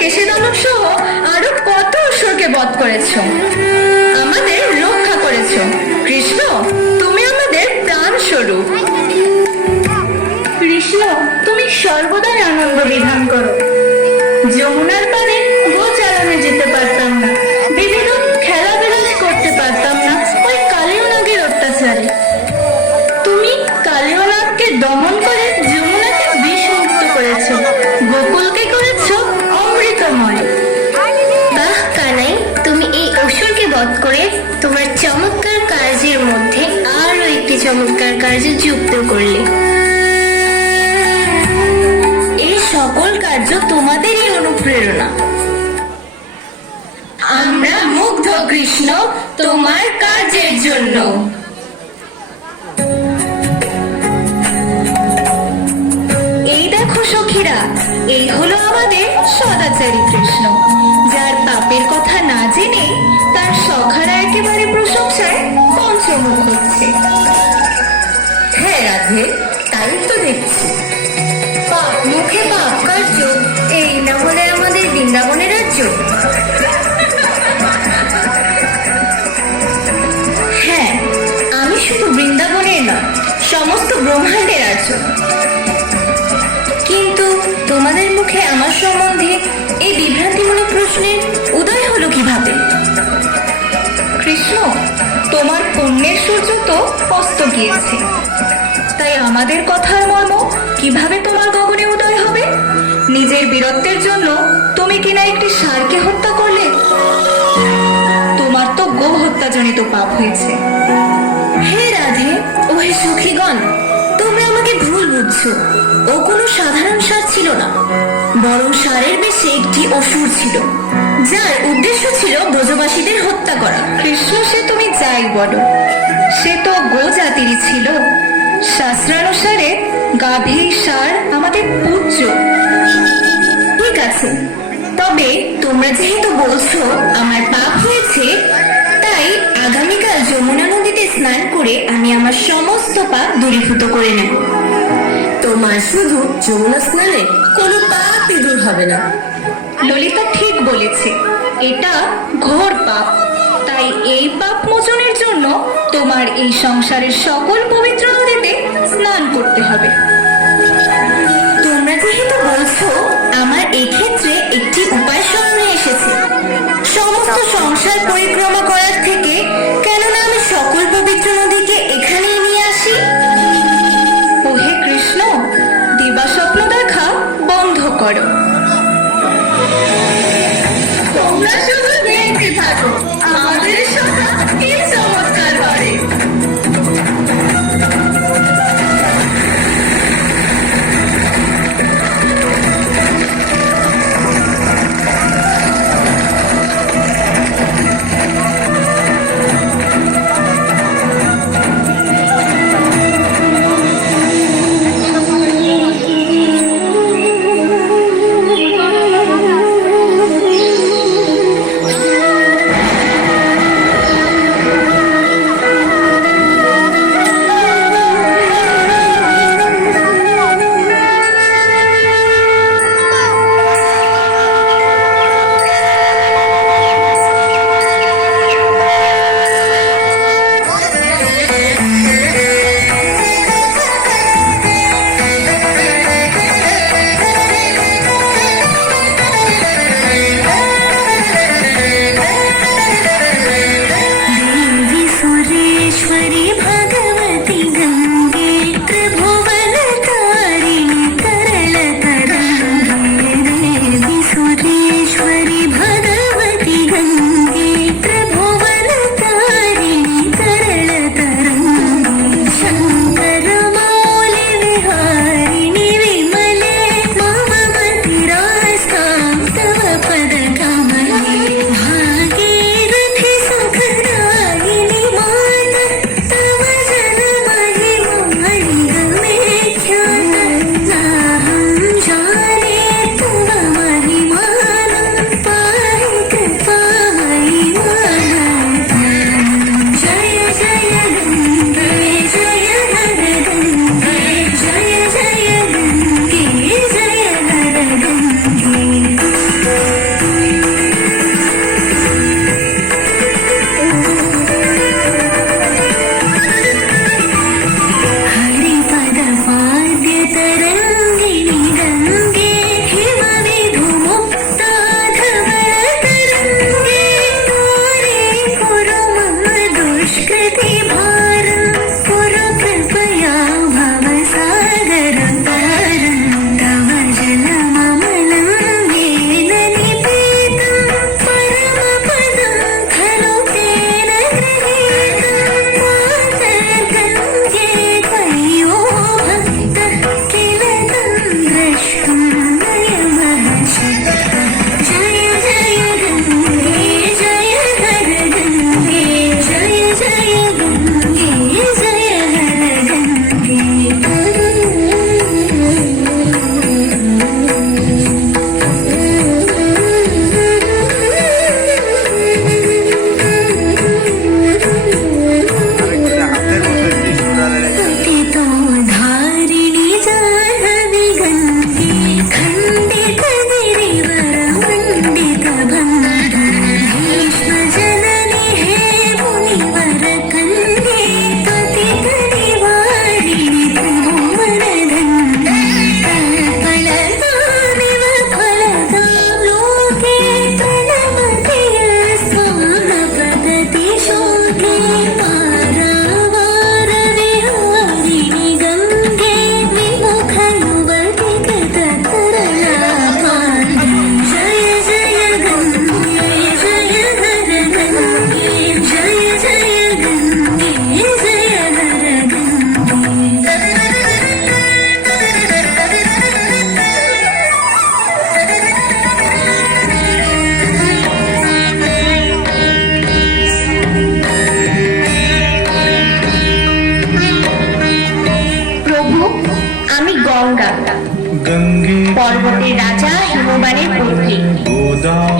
কেশেদানব সহ আরও কত অসুরকে বধ করেছ? আমাদের রক্ষা করেছ। কৃষ্ণ, তুমি আমাদের প্রাণ স্বরূপ কৃষ্ণ, তুমি সর্বদাই আনন্দ বিধান করো। যমুনার পারে চমৎকার কার্যের মধ্যে আরও একটি চমৎকার কার্য যুক্ত করলে। এই সকল কার্য তোমাদেরই অনুপ্রেরণা। আমরা মুগ্ধ কৃষ্ণ তোমার কাজের জন্য। এই দেখো সখীরা, এই হলো আমাদের সদাচারী কৃষ্ণ, যার পাপের কথা না জেনে পঞ্চমুখ হচ্ছে হ্যাঁ রাধে, তাই তো দেখছি। পাপ মুখে পাপ কার্য এই না হলে আমাদের বৃন্দাবনের রাজ্য তো অস্ত গিয়েছে। তাই আমাদের কথার মর্ম কীভাবে তোমার গগনে উদয় হবে? নিজের বীরত্বের জন্য তুমি কিনা একটি ষাঁড়কে হত্যা করলে? তোমার তো গো হত্যাজনিত পাপ হয়েছে। হে রাধে ও হে সখীগণ, তোমরা আমাকে ভুল বুঝছ। ও কোনো সাধারণ সার ছিল না, বরং সারের বেশে একটি অসুর ছিল, যার উদ্দেশ্য ছিল ব্রজবাসীদের হত্যা করা। কৃষ্ণ সে তুমি যাই বলো। সে তো গো জাতিরই ছিল। শাস্ত্রানুসারে গাভী সার আমাদের পূজ্য ঠিক আছে, তবে তোমরা যেহেতু বলছো, আমার পাপ হয়েছে, তাই আগামীকাল যমুনা নদীতে স্নান করে আমি আমার সমস্ত পাপ দূরীভূত করে নেব। তোমার শুধু যমুনা স্নানে কোনো পাপই দূর হবে না। ললিতা ঠিক বলেছে, এটা ঘোর পাপ। তাই এই পাপ মোচনের জন্য তোমার এই সংসারের সকল পবিত্র নদীতে স্নান করতে হবে। তোমরা যেহেতু বলছো, আমার এক্ষেত্রে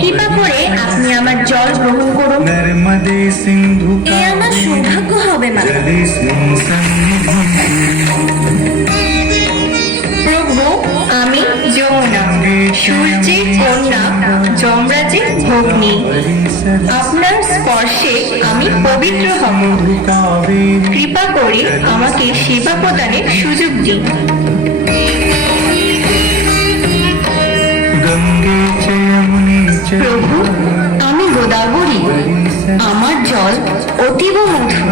কৃপা করে আপনি আমার জল গ্রহণ করুন। এ আমার সৌভাগ্য হবে প্রভু আমি যমুনা। সূর্যের কন্যা যমরাজের ভগ্নি। আপনার স্পর্শে আমি পবিত্র হব। কৃপা করে আমাকে সেবা প্রদানের সুযোগ দিন। প্রভু আমি গোদাবরী। আমার জল অতীব মধুর।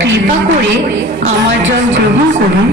কৃপা করে আমার জল গ্রহণ করুন।